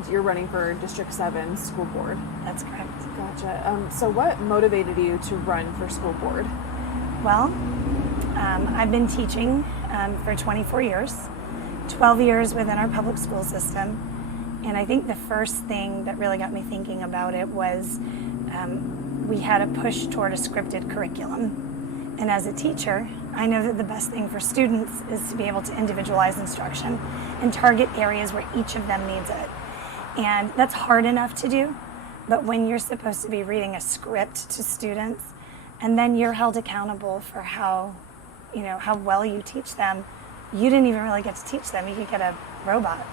and you're running for District 7 school board. That's correct. Gotcha. So what motivated you to run for school board? Well, I've been teaching for 24 years, 12 years within our public school system. And I think the first thing that really got me thinking about it was we had a push toward a scripted curriculum. And as a teacher, I know that the best thing for students is to be able to individualize instruction and target areas where each of them needs it. And that's hard enough to do, but when you're supposed to be reading a script to students, and then you're held accountable for how well you teach them, you didn't even really get to teach them. You could get a robot,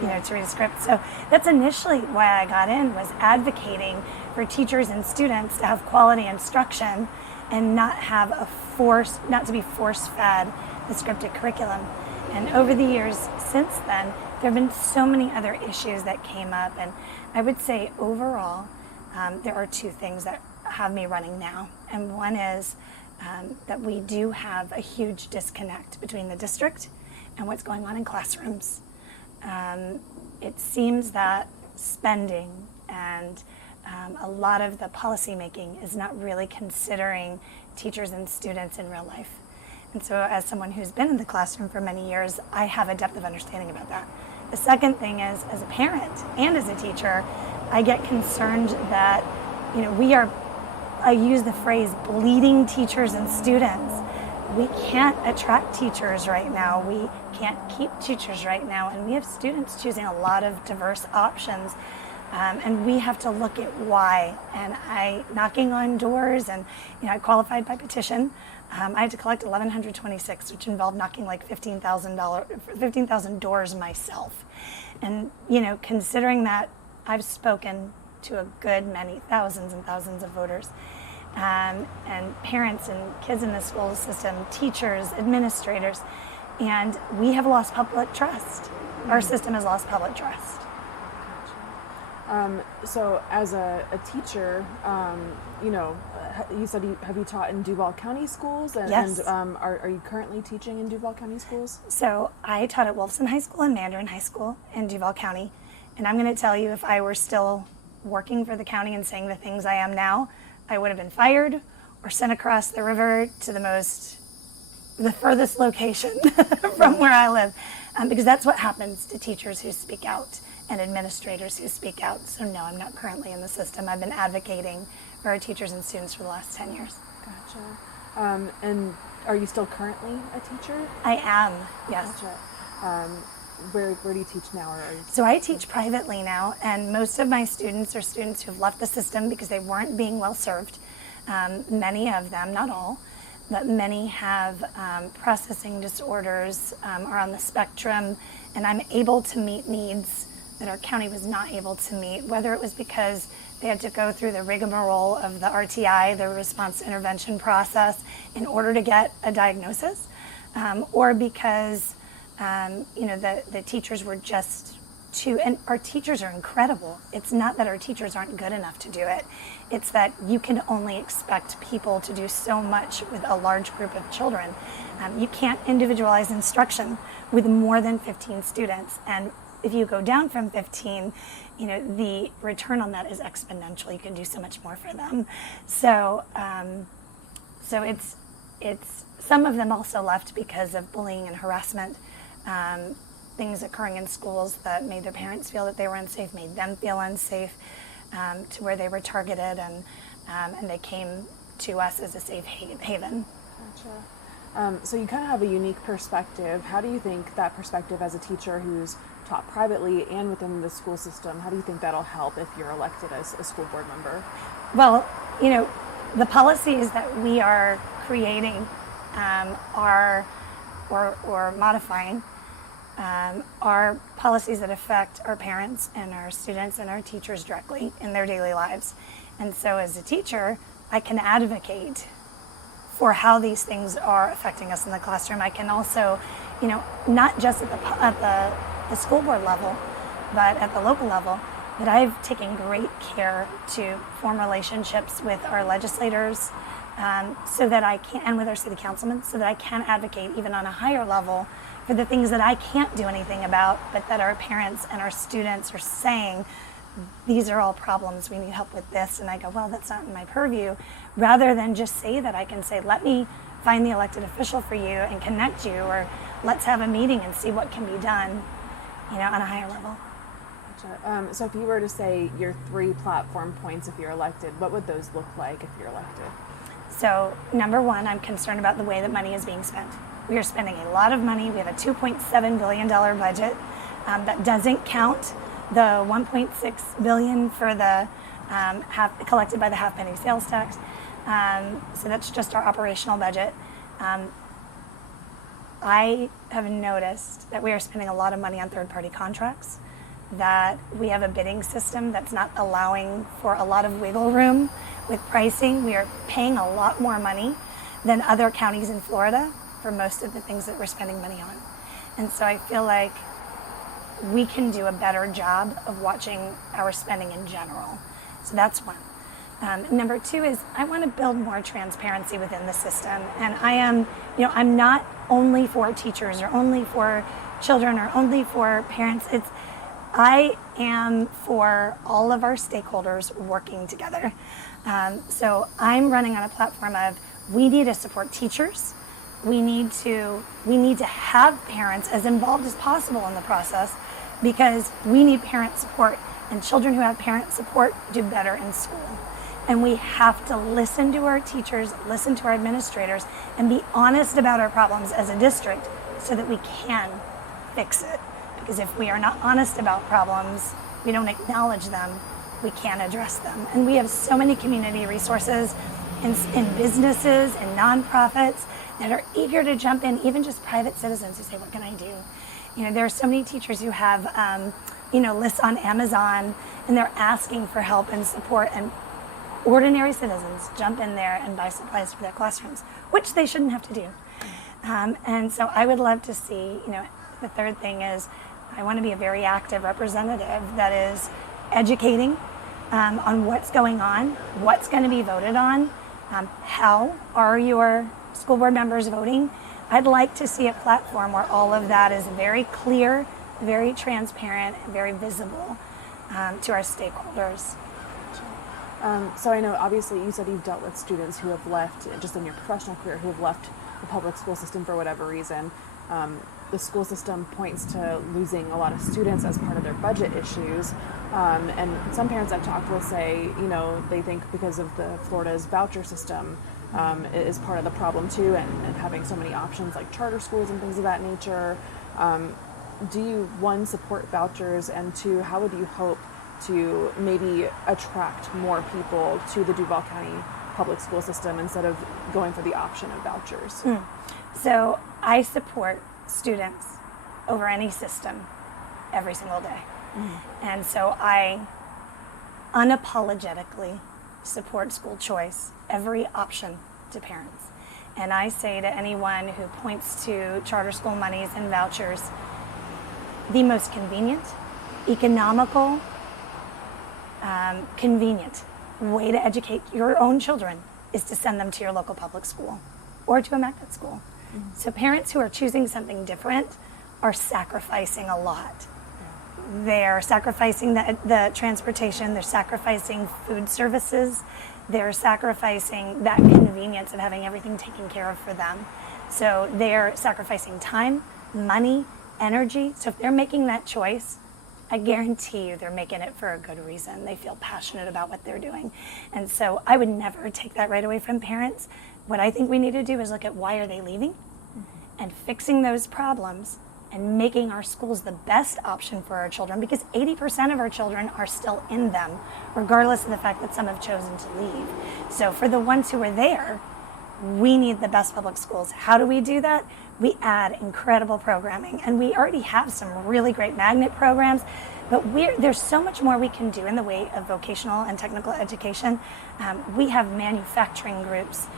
to read a script. So that's initially why I got in, was advocating for teachers and students to have quality instruction and not to be force-fed the scripted curriculum. And over the years since then, there have been so many other issues that came up. And I would say overall, there are two things that have me running now. And one is that we do have a huge disconnect between the district and what's going on in classrooms. It seems that spending and a lot of the policy making is not really considering teachers and students in real life. And so as someone who's been in the classroom for many years, I have a depth of understanding about that. The second thing is, as a parent and as a teacher, I get concerned that, I use the phrase bleeding teachers and students. We can't attract teachers right now. We can't keep teachers right now. And we have students choosing a lot of diverse options. And we have to look at why. And knocking on doors, and I qualified by petition. I had to collect 1,126, which involved knocking like 15,000 doors myself. And considering that I've spoken to a good many thousands and thousands of voters, and parents and kids in the school system, teachers, administrators, and we have lost public trust. Our system has lost public trust. So as a teacher, you said have you taught in Duval County schools? Yes. And are you currently teaching in Duval County schools? So I taught at Wolfson High School and Mandarin High School in Duval County. And I'm going to tell you, if I were still working for the county and saying the things I am now, I would have been fired or sent across the river to the furthest location from where I live. Because that's what happens to teachers who speak out and administrators who speak out. So no, I'm not currently in the system. I've been advocating for our teachers and students for the last 10 years. Gotcha. And are you still currently a teacher? I am, yes. Gotcha. Where do you teach now? So I teach privately now, and most of my students are students who've left the system because they weren't being well served. Many of them, not all, but many have processing disorders, are on the spectrum, and I'm able to meet needs that our county was not able to meet, whether it was because they had to go through the rigmarole of the RTI, the response intervention process, in order to get a diagnosis, or because the teachers were just too, and our teachers are incredible. It's not that our teachers aren't good enough to do it. It's that you can only expect people to do so much with a large group of children. You can't individualize instruction with more than 15 students. And if you go down from 15, the return on that is exponential. You can do so much more for them. So it's some of them also left because of bullying and harassment. Things occurring in schools that made their parents feel that they were unsafe, made them feel unsafe, to where they were targeted, and they came to us as a safe haven. Gotcha. So you kind of have a unique perspective. How do you think that perspective as a teacher who's taught privately and within the school system, how do you think that'll help if you're elected as a school board member? Well, the policies that we are creating or modifying are policies that affect our parents and our students and our teachers directly in their daily lives. And so as a teacher, I can advocate for how these things are affecting us in the classroom. I can also, not just at the school board level, but at the local level, that I've taken great care to form relationships with our legislators, so that I can, and with our city councilmen, so that I can advocate even on a higher level for the things that I can't do anything about, but that our parents and our students are saying, these are all problems, we need help with this. And I go, well, that's not in my purview. Rather than just say that, I can say, let me find the elected official for you and connect you, or let's have a meeting and see what can be done, on a higher level. Gotcha. So if you were to say your 3 platform points if you're elected, what would those look like if you're elected? So number 1, I'm concerned about the way that money is being spent. We are spending a lot of money. We have a $2.7 billion budget. That doesn't count the $1.6 billion for the collected by the half-penny sales tax. So that's just our operational budget. I have noticed that we are spending a lot of money on third-party contracts, that we have a bidding system that's not allowing for a lot of wiggle room with pricing. We are paying a lot more money than other counties in Florida for most of the things that we're spending money on. And so I feel like we can do a better job of watching our spending in general. So that's one. Number 2 is I want to build more transparency within the system. And I am, I'm not only for teachers or only for children or only for parents. I am for all of our stakeholders working together. So I'm running on a platform of, we need to support teachers. We need to have parents as involved as possible in the process, because we need parent support, and children who have parent support do better in school. And we have to listen to our teachers, listen to our administrators, and be honest about our problems as a district so that we can fix it. Because if we are not honest about problems, we don't acknowledge them, we can't address them. And we have so many community resources in businesses and nonprofits that are eager to jump in, even just private citizens who say, what can I do? There are so many teachers who have, lists on Amazon, and they're asking for help and support, and ordinary citizens jump in there and buy supplies for their classrooms, which they shouldn't have to do. And so I would love to see, the third thing is I want to be a very active representative that is educating on what's going on, what's going to be voted on, how are your school board members voting. I'd like to see a platform where all of that is very clear, very transparent, and very visible to our stakeholders. So I know, obviously, you said you've dealt with students who have left, just in your professional career, who have left the public school system for whatever reason. The school system points to losing a lot of students as part of their budget issues. And some parents I've talked with say, they think because of Florida's voucher system is part of the problem too, and having so many options like charter schools and things of that nature. Do you, 1, support vouchers, and 2, how would you hope to maybe attract more people to the Duval County public school system instead of going for the option of vouchers? So I support students over any system every single day. And so I unapologetically support school choice, every option to parents. And I say to anyone who points to charter school monies and vouchers, the most convenient, economical, convenient way to educate your own children is to send them to your local public school or to a magnet school. So parents who are choosing something different are sacrificing a lot. They're sacrificing the transportation, they're sacrificing food services, they're sacrificing that convenience of having everything taken care of for them. So they're sacrificing time, money, energy. So if they're making that choice, I guarantee you they're making it for a good reason. They feel passionate about what they're doing. And so I would never take that right away from parents. What I think we need to do is look at why are they leaving and fixing those problems and making our schools the best option for our children, because 80% of our children are still in them, regardless of the fact that some have chosen to leave. So for the ones who are there, we need the best public schools. How do we do that? We add incredible programming, and we already have some really great magnet programs, but there's so much more we can do in the way of vocational and technical education. We have manufacturing groups,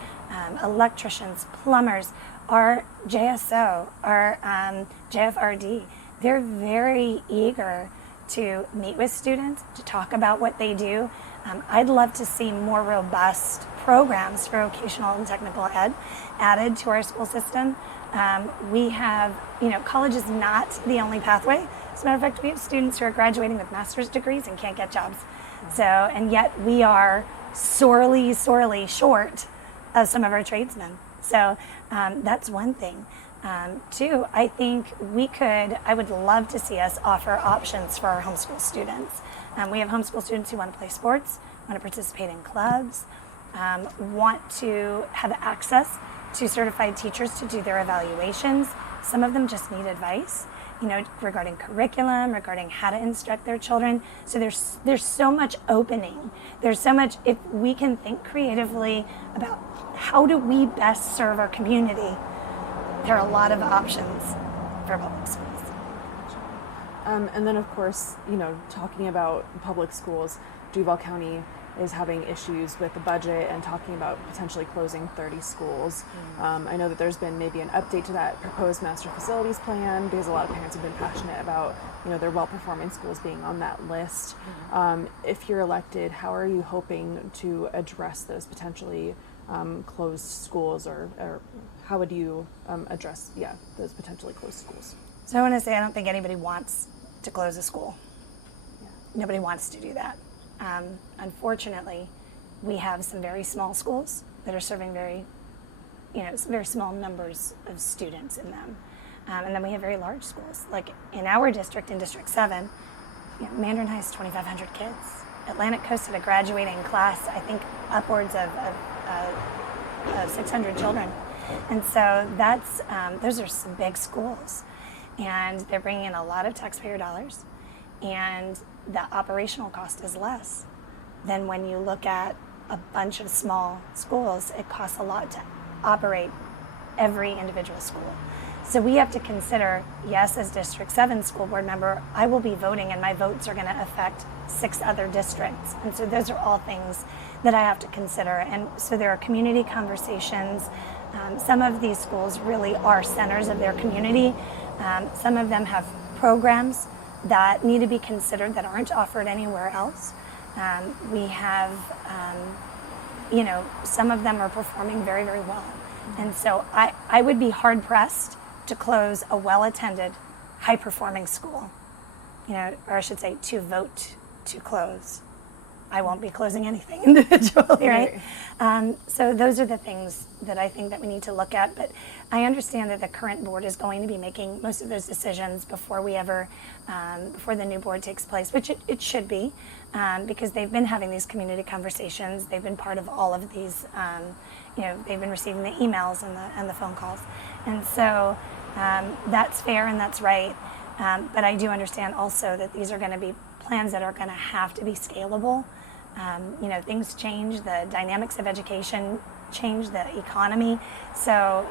electricians, plumbers, our JSO, our JFRD. They're very eager to meet with students, to talk about what they do. I'd love to see more robust programs for vocational and technical ed added to our school system. We have, college is not the only pathway. As a matter of fact, we have students who are graduating with master's degrees and can't get jobs. So, and yet we are sorely, sorely short of some of our tradesmen. So that's one thing. Two, I think I would love to see us offer options for our homeschool students. We have homeschool students who want to play sports, want to participate in clubs, want to have access to certified teachers to do their evaluations. Some of them just need advice, regarding curriculum, regarding how to instruct their children. So there's so much opening. There's so much, if we can think creatively about how do we best serve our community, there are a lot of options for public schools. And then, of course, talking about public schools, Duval County is having issues with the budget and talking about potentially closing 30 schools. I know that there's been maybe an update to that proposed master facilities plan because a lot of parents have been passionate about their well-performing schools being on that list. If you're elected, how are you hoping to address those potentially closed schools, or how would you address those potentially closed schools? So I want to say I don't think anybody wants to close a school. Nobody wants to do that. Unfortunately, we have some very small schools that are serving very small numbers of students in them. And then we have very large schools. Like in our district, in District 7, Mandarin High has 2,500 kids. Atlantic Coast had a graduating class, I think upwards of 600 children. And so those are some big schools. And they're bringing in a lot of taxpayer dollars. And the operational cost is less than when you look at a bunch of small schools. It costs a lot to operate every individual school. So we have to consider, yes, as District 7 school board member, I will be voting and my votes are going to affect 6 other districts. And so those are all things that I have to consider. And so there are community conversations. Some of these schools really are centers of their community. Some of them have programs that need to be considered that aren't offered anywhere else. We have, some of them are performing very, very well. And so I would be hard pressed to close a well-attended, high-performing school, or I should say to vote to close. I won't be closing anything individually, right? So those are the things that I think that we need to look at. But I understand that the current board is going to be making most of those decisions before before the new board takes place, which it should be, because they've been having these community conversations. They've been part of all of these, they've been receiving the emails and the phone calls. And so that's fair and that's right. But I do understand also that these are going to be plans that are going to have to be scalable. Things change, the dynamics of education change, the economy. So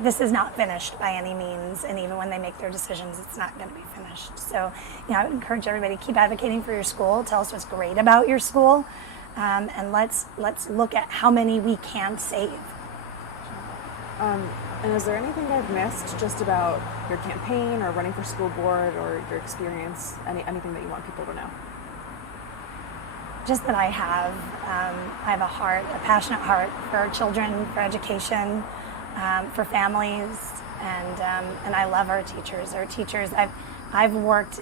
this is not finished by any means, and even when they make their decisions, it's not going to be finished. So, I would encourage everybody to keep advocating for your school. Tell us what's great about your school, and let's look at how many we can save. And is there anything I've missed just about your campaign or running for school board or your experience? Anything that you want people to know? Just that I have a passionate heart for our children, for education, for families, and I love our teachers. Our teachers, I've worked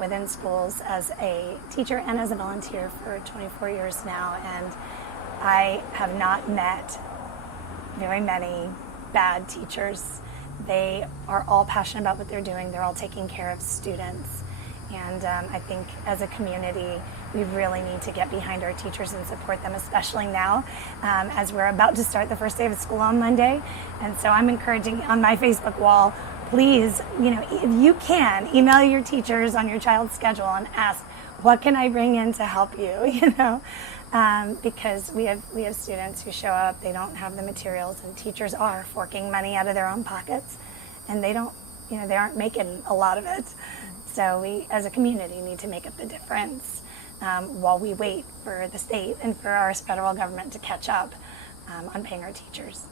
within schools as a teacher and as a volunteer for 24 years now, and I have not met very many bad teachers. They are all passionate about what they're doing. They're all taking care of students. And I think as a community, we really need to get behind our teachers and support them, especially now as we're about to start the first day of school on Monday. And so I'm encouraging on my Facebook wall, please, if you can, email your teachers on your child's schedule and ask, what can I bring in to help you, because we have students who show up, they don't have the materials, and teachers are forking money out of their own pockets, and they don't, they aren't making a lot of it. So we, as a community, need to make up the difference while we wait for the state and for our federal government to catch up on paying our teachers.